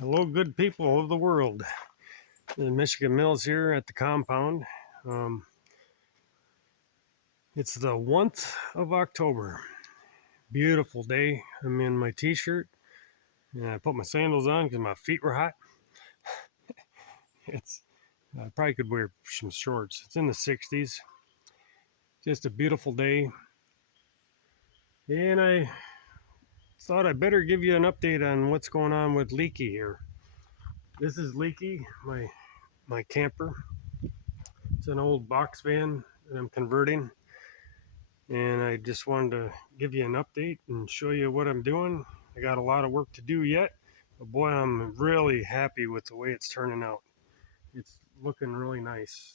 Hello, good people of the world. The Michigan Mills here at the compound. It's the 1st of October. Beautiful day. I'm in my t-shirt and I put my sandals on because my feet were hot. I probably could wear some shorts. It's in the 60s. Just a beautiful day. And I thought I better give you an update on what's going on with Leaky here. This is Leaky, my camper. It's an old box van that I'm converting. And I just wanted to give you an update and show you what I'm doing. I got a lot of work to do yet, but boy, I'm really happy with the way it's turning out. It's looking really nice.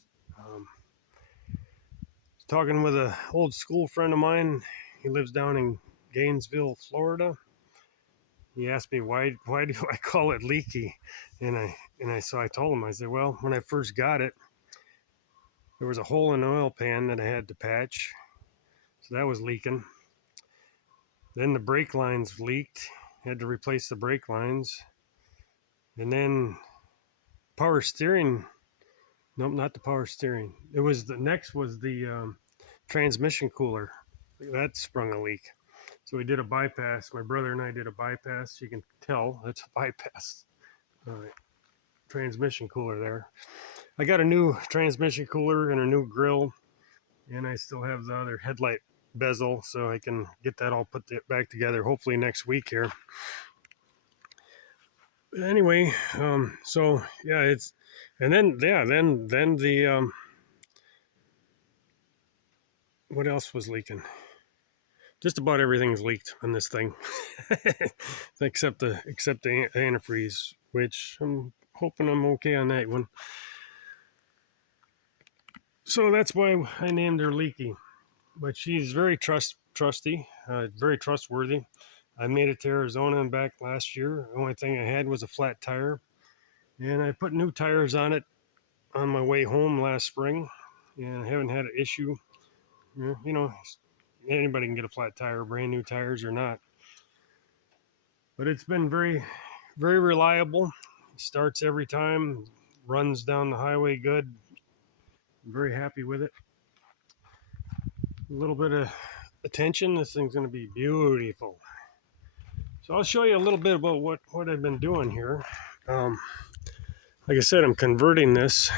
Talking with an old school friend of mine. He lives down in Gainesville, Florida. He asked me why do I call it Leaky, so I told him, I said, well, when I first got it, there was a hole in the oil pan that I had to patch, so that was leaking. Then the brake lines leaked, had to replace the brake lines. And then power steering, nope, not the power steering. It was the next was the transmission cooler. That sprung a leak. So we did a bypass. My brother and I did a bypass. You can tell that's a bypass transmission cooler there. I got a new transmission cooler and a new grill, and I still have the other headlight bezel, so I can get that all put back together hopefully next week here. But anyway, so yeah, it's, and then the what else was leaking? Just about everything's leaked on this thing, except the antifreeze, which I'm hoping I'm okay on that one. So that's why I named her Leaky. But she's very trusty, very trustworthy. I made it to Arizona and back last year. The only thing I had was a flat tire, and I put new tires on it on my way home last spring, and I haven't had an issue. You know, anybody can get a flat tire, brand new tires or not. But it's been very, very reliable. It starts every time, runs down the highway good. I'm very happy with it. A little bit of attention, this thing's going to be beautiful. So I'll show you a little bit about what I've been doing here. Like I said, I'm converting this.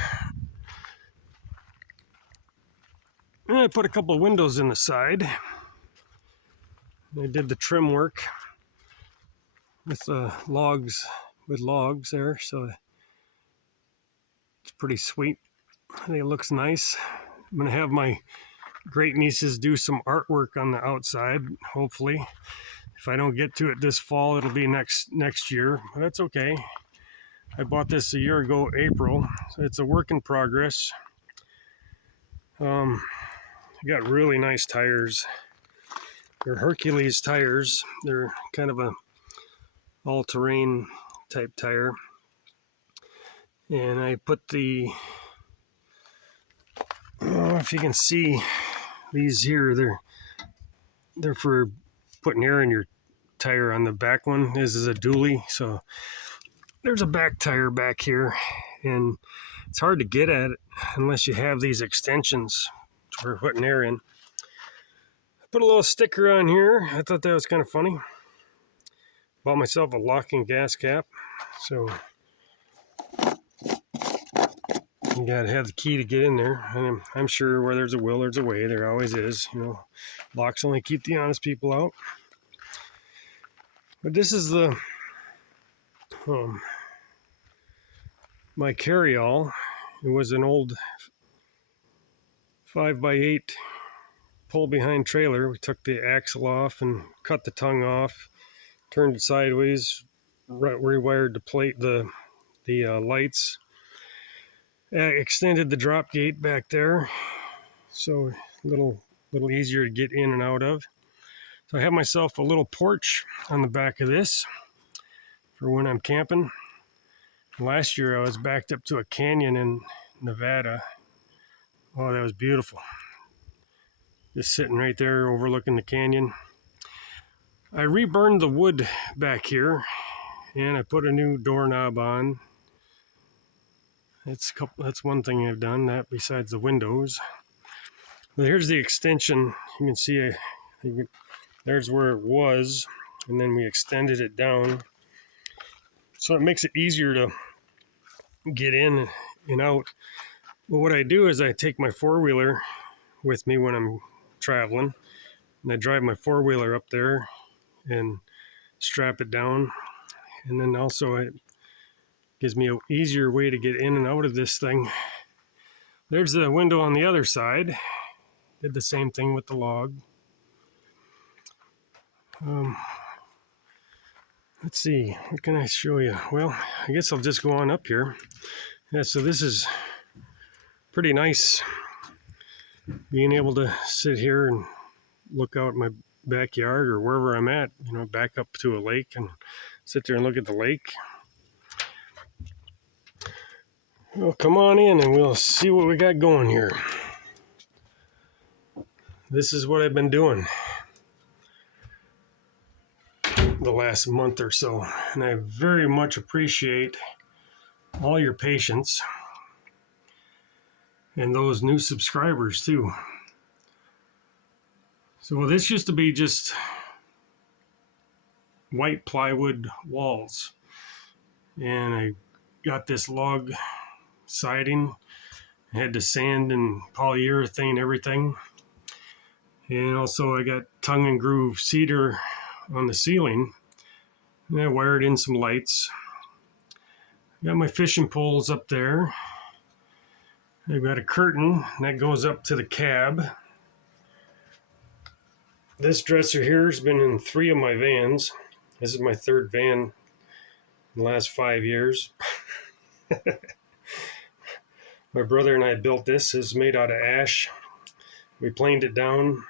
And I put a couple of windows in the side. I did the trim work with logs there, so it's pretty sweet. I think it looks nice. I'm gonna have my great nieces do some artwork on the outside, hopefully. If I don't get to it this fall, it'll be next year, but that's okay. I bought this a year ago, April, so it's a work in progress. I got really nice tires. They're Hercules tires. They're kind of a all-terrain type tire. And I put the, I don't know if you can see these here, they're for putting air in your tire on the back one. This is a dually, so there's a back tire back here, and it's hard to get at it unless you have these extensions for putting air in. I put a little sticker on here. I thought that was kind of funny. Bought myself a locking gas cap, so you gotta have the key to get in there. And I'm sure where there's a will, there's a way. There always is. You know, locks only keep the honest people out. But this is the my carry-all. It was an old 5x8 pull behind trailer. We took the axle off and cut the tongue off, turned it sideways, rewired the plate, the lights, extended the drop gate back there, so a little easier to get in and out of. So I have myself a little porch on the back of this for when I'm camping. Last year I was backed up to a canyon in Nevada. Oh, that was beautiful. Just sitting right there overlooking the canyon. I reburned the wood back here, and I put a new doorknob on. That's one thing I've done, that besides the windows. But here's the extension. You can see there's where it was, and then we extended it down. So it makes it easier to get in and out. Well, what I do is I take my four-wheeler with me when I'm traveling, and I drive my four-wheeler up there and strap it down. And then also it gives me an easier way to get in and out of this thing. There's the window on the other side. Did the same thing with the log. Let's see, what can I show you? Well, I guess I'll just go on up here. Yeah, so this is pretty nice, being able to sit here and look out my backyard or wherever I'm at, back up to a lake and sit there and look at the lake. Well, come on in and we'll see what we got going here. This is what I've been doing the last month or so, and I very much appreciate all your patience and those new subscribers too. So this used to be just white plywood walls, and I got this log siding. I had to sand and polyurethane everything, and also I got tongue and groove cedar on the ceiling, and I wired in some lights. Got my fishing poles up there. I've got a curtain that goes up to the cab. This dresser here has been in 3 of my vans. This is my 3rd van in the last 5 years. My brother and I built this. It's made out of ash. We planed it down,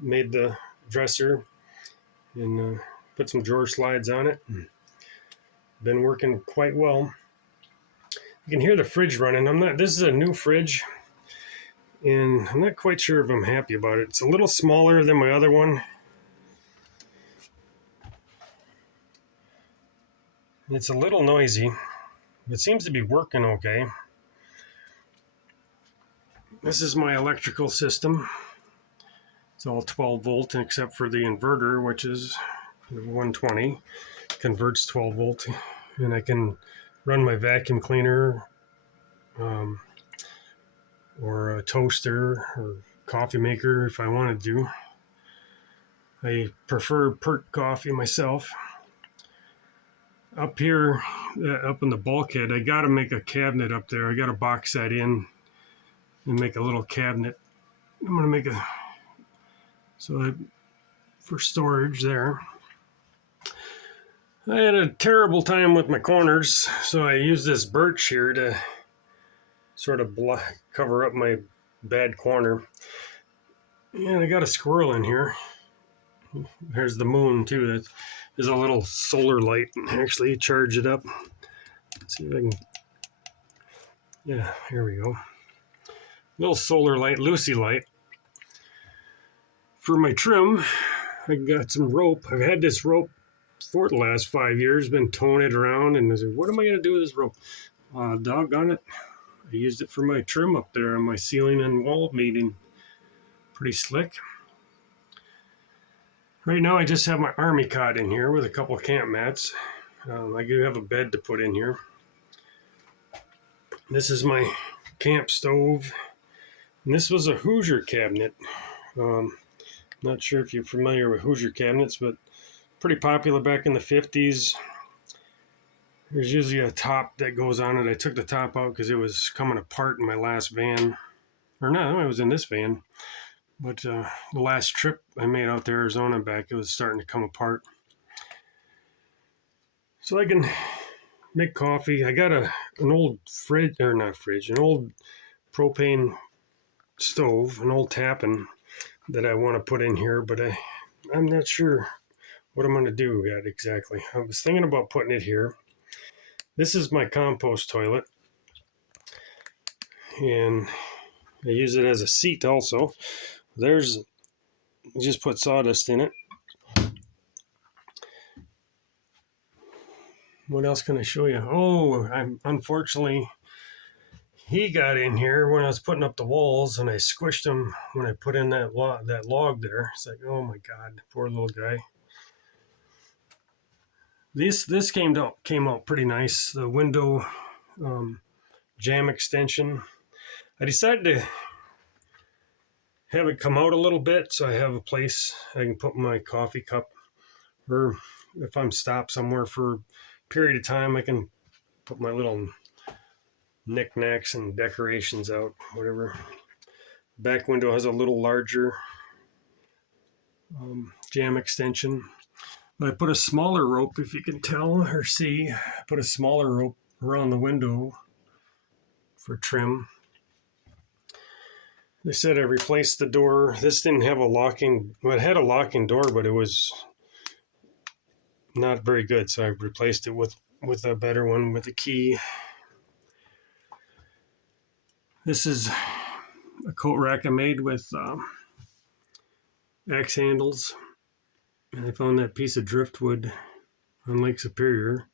made the dresser, and put some drawer slides on it. Been working quite well. You can hear the fridge running. This is a new fridge, and I'm not quite sure if I'm happy about it. It's a little smaller than my other one. It's a little noisy. It seems to be working okay. This is my electrical system. It's all 12 volt except for the inverter, which is 120. Converts 12 volt, and I can run my vacuum cleaner, or a toaster or coffee maker if I wanted to. I prefer perk coffee myself. Up here, up in the bulkhead, I got to make a cabinet up there. I got to box that in and make a little cabinet. I'm going to make for storage there. I had a terrible time with my corners, so I used this birch here to sort of cover up my bad corner. And I got a squirrel in here. There's the moon too. There's a little solar light. Actually, charge it up. Let's see if I can. Yeah, here we go. Little solar light, Lucy light. For my trim, I got some rope. I've had this rope for the last 5 years, been towing it around, and I said, what am I going to do with this rope? Doggone it. I used it for my trim up there on my ceiling and wall meeting. Pretty slick. Right now I just have my army cot in here with a couple of camp mats. I do have a bed to put in here. This is my camp stove. And this was a Hoosier cabinet. Not sure if you're familiar with Hoosier cabinets, but pretty popular back in the 50s. There's usually a top that goes on it. I took the top out because it was coming apart in my last van. Or no, it was in this van. But the last trip I made out to Arizona and back, it was starting to come apart. So I can make coffee. I got an old fridge, or not fridge, an old propane stove, an old Tappan that I want to put in here, but I'm not sure what I'm going to do yet exactly. I was thinking about putting it here. This is my compost toilet, and I use it as a seat also. Just put sawdust in it. What else can I show you? Oh, unfortunately, he got in here when I was putting up the walls, and I squished him when I put in that log there. It's like, oh my God, poor little guy. This came out pretty nice. The window jam extension. I decided to have it come out a little bit so I have a place I can put my coffee cup, or if I'm stopped somewhere for a period of time, I can put my little knickknacks and decorations out, whatever. Back window has a little larger jam extension. But I put a smaller rope, if you can tell or see, I put a smaller rope around the window for trim. They said I replaced the door. This didn't have a locking, well, it had a locking door, but it was not very good. So I replaced it with a better one with a key. This is a coat rack I made with axe handles. And I found that piece of driftwood on Lake Superior.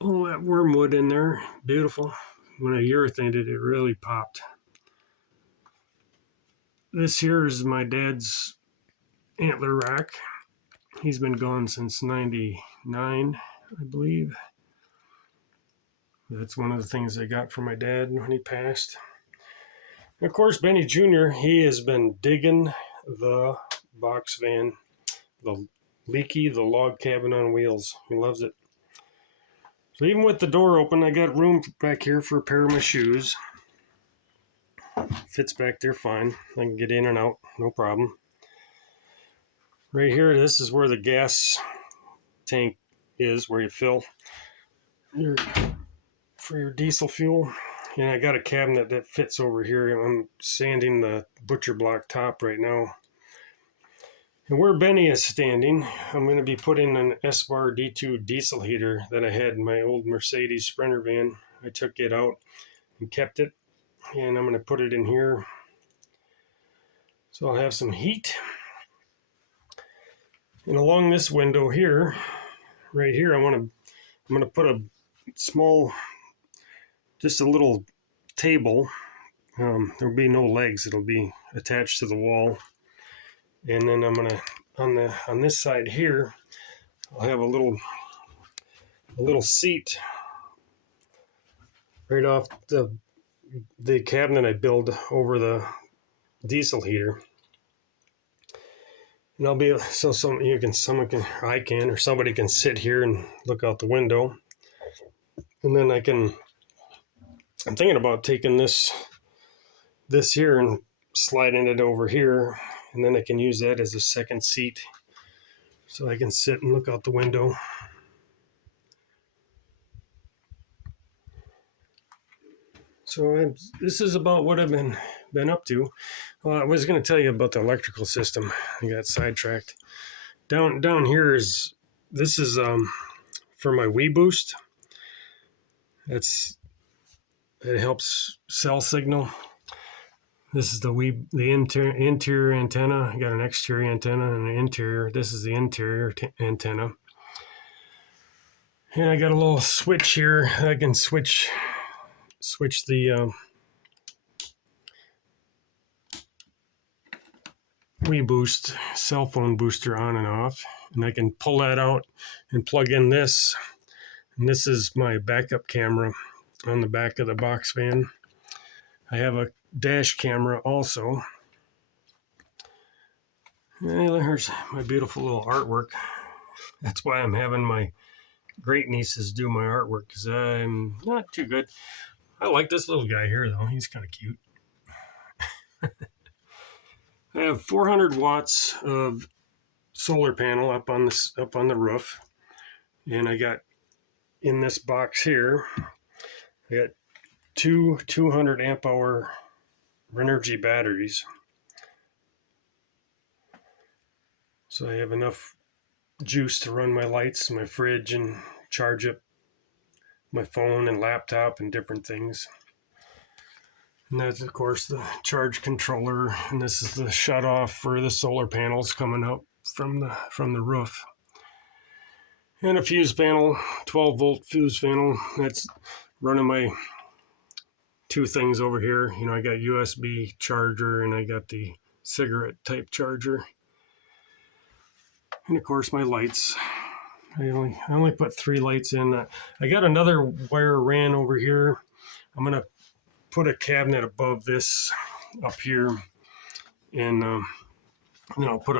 Oh, that wormwood in there, beautiful. When I urethaned it, it really popped. This here is my dad's antler rack. He's been gone since '99, I believe. That's one of the things I got from my dad when he passed. And of course, Benny Jr., he has been digging the box van, the Leaky, the log cabin on wheels. He loves it. So even with the door open, I got room back here for a pair of my shoes. Fits back there fine. I can get in and out, no problem. Right here, this is where the gas tank is, where you fill for your diesel fuel. And I got a cabinet that fits over here. I'm sanding the butcher block top right now. And where Benny is standing, I'm going to be putting an S-Bar D2 diesel heater that I had in my old Mercedes Sprinter van. I took it out and kept it, and I'm going to put it in here. So I'll have some heat. And along this window here, right here, I'm going to put a small, just a little table. There'll be no legs. It'll be attached to the wall. And then I'm going to, on this side here, I'll have a little seat right off the cabinet I built over the diesel heater. And I'll be, so I can, or somebody can sit here and look out the window. And then I'm thinking about taking this here and sliding it over here. And then I can use that as a second seat. So I can sit and look out the window. So this is about what I've been up to. Well, I was going to tell you about the electrical system. I got sidetracked. Down here this is for my Wii Boost. It helps cell signal. This is the interior antenna. I got an exterior antenna and an interior. This is the interior antenna. And I got a little switch here. I can switch the Wii Boost cell phone booster on and off. And I can pull that out and plug in this. And this is my backup camera on the back of the box van. I have a dash camera also. And here's my beautiful little artwork. That's why I'm having my great nieces do my artwork, because I'm not too good. I like this little guy here though. He's kind of cute. I have 400 watts of solar panel up on the roof, and I got in this box here, I got two 200 amp hour Renogy batteries. So I have enough juice to run my lights, my fridge, and charge up my phone and laptop and different things. And that's, of course, the charge controller, and this is the shut-off for the solar panels coming up from the roof. and a fuse panel, 12-volt fuse panel. That's running my two things over here. You know, I got USB charger and I got the cigarette type charger. And of course my lights. I only put 3 lights in. I got another wire ran over here. I'm gonna put a cabinet above this up here, and then I'll put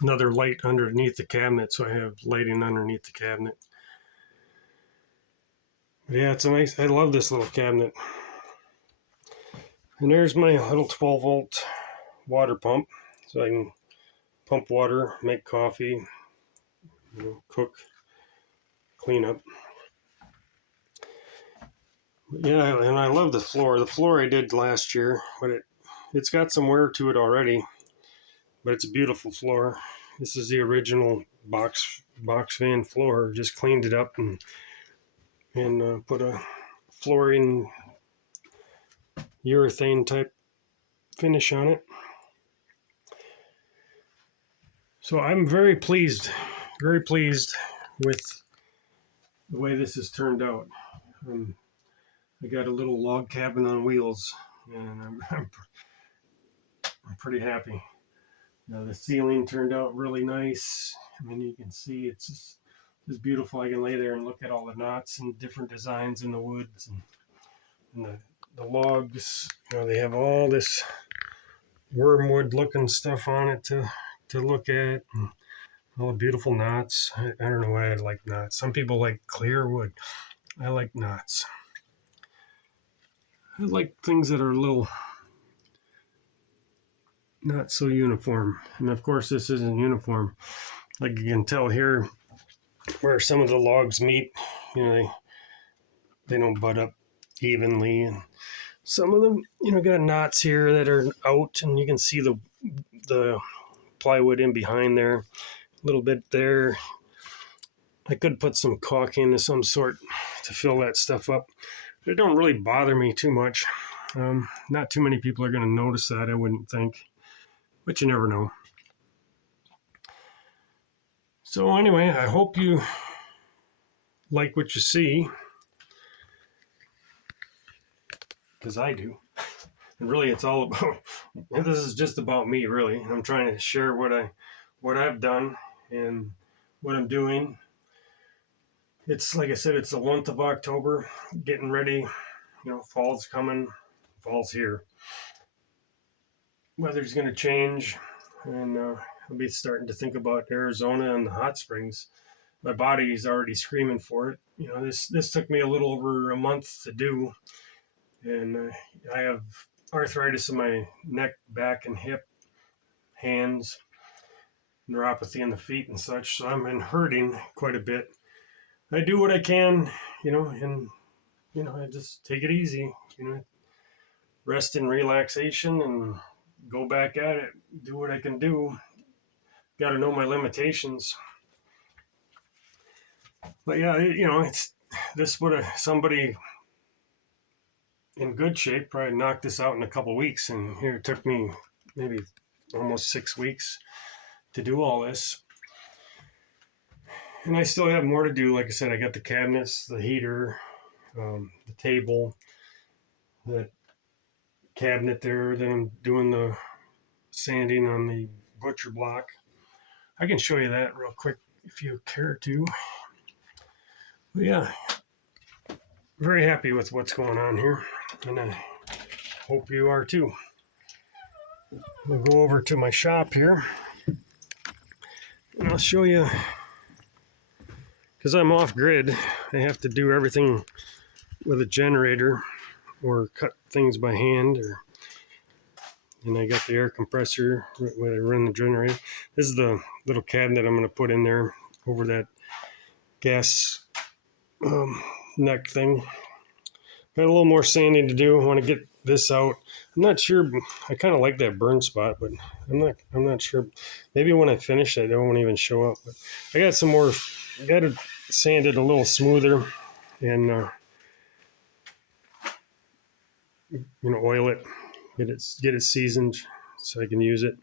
another light underneath the cabinet so I have lighting underneath the cabinet. But yeah, it's a nice. I love this little cabinet. And there's my little 12-volt water pump, so I can pump water, make coffee, cook, clean up. Yeah, and I love the floor. The floor I did last year, but it's got some wear to it already, but it's a beautiful floor. This is the original box fan floor. Just cleaned it up and put a flooring urethane type finish on it. So I'm very pleased with the way this has turned out. I got a little log cabin on wheels, and I'm pretty happy. Now the ceiling turned out really nice. I mean, you can see it's beautiful. I can lay there and look at all the knots and different designs in the woods and the logs. You know, they have all this wormwood looking stuff on it to look at. And all the beautiful knots. I don't know why I like knots. Some people like clear wood. I like knots. I like things that are a little not so uniform. And of course, this isn't uniform. Like you can tell here where some of the logs meet, you know, they don't butt up evenly. And some of them, you know, got knots here that are out, and you can see the plywood in behind there, a little bit there. I could put some caulking of some sort to fill that stuff up. It don't really bother me too much. Not too many people are going to notice that, I wouldn't think, but you never know. So anyway, I hope you like what you see, because I do. And really, it's all about. This is just about me, really. I'm trying to share what I've done and what I'm doing. It's like I said, it's the 1st of October, getting ready. You know, fall's coming. Fall's here. Weather's going to change, and I'll be starting to think about Arizona and the hot springs. My body's already screaming for it. You know, this took me a little over a month to do, and I have arthritis in my neck, back, and hip, hands, neuropathy in the feet and such. So I've been hurting quite a bit. I do what I can, you know, and I just take it easy, you know, rest and relaxation, and go back at it, do what I can do. Got to know my limitations. But yeah, you know, it's this would have somebody in good shape probably knocked this out in a couple weeks, and here it took me maybe almost 6 weeks to do all this. And I still have more to do. Like I said, I got the cabinets, the heater, the table, the cabinet there. Then I'm doing the sanding on the butcher block. I can show you that real quick if you care to. But yeah, very happy with what's going on here, and I hope you are too. I'll go over to my shop here, and I'll show you, because I'm off grid, I have to do everything with a generator or cut things by hand, and I got the air compressor where I run the generator. This is the little cabinet I'm going to put in there over that gas neck thing. Got a little more sanding to do. I want to get this out. I'm not sure. I kind of like that burn spot, but I'm not sure. Maybe when I finish it, it won't even show up. But I got some more. I got to sand it a little smoother, and oil it, get it seasoned so I can use it.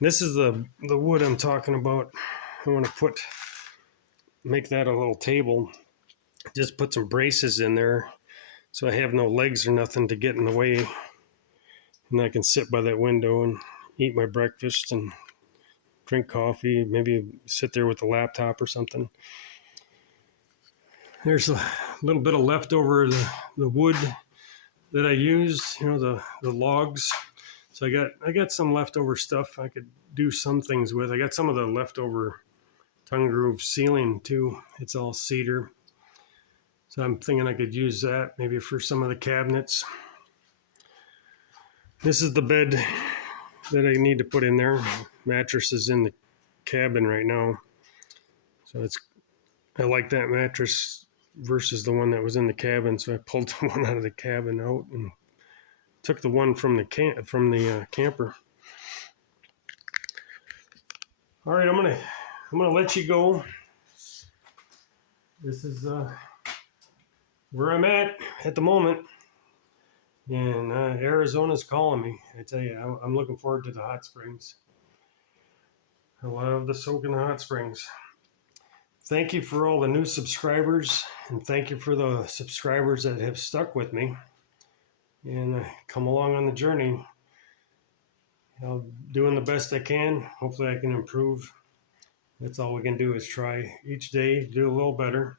This is the wood I'm talking about. I want to put make that a little table. Just put some braces in there so I have no legs or nothing to get in the way, and I can sit by that window and eat my breakfast and drink coffee, maybe sit there with the laptop or something. There's a little bit of leftover the wood that I used, the logs. So I got some leftover stuff I could do some things with. I got some of the leftover tongue groove ceiling too. It's all cedar. So I'm thinking I could use that maybe for some of the cabinets. This is the bed that I need to put in there. Mattress is in the cabin right now. So I like that mattress versus the one that was in the cabin. So I pulled the one out of the cabin out and took the one from the camper. All right, I'm gonna let you go. This is where I'm at the moment, and Arizona's calling me. I tell you, I'm looking forward to the hot springs. I love the soaking hot springs. Thank you for all the new subscribers, and thank you for the subscribers that have stuck with me and come along on the journey. I'm doing the best I can. Hopefully, I can improve. That's all we can do is try each day, do a little better.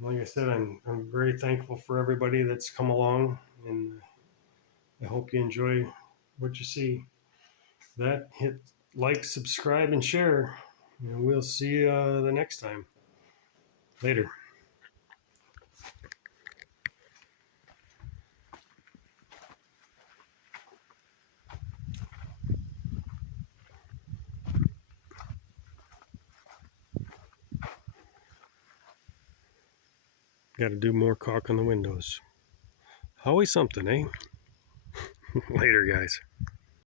Like I said, I'm very thankful for everybody that's come along, and I hope you enjoy what you see. That hit like, subscribe, and share, and we'll see you the next time. Later. Got to do more caulk on the windows. Always something, eh? Later, guys.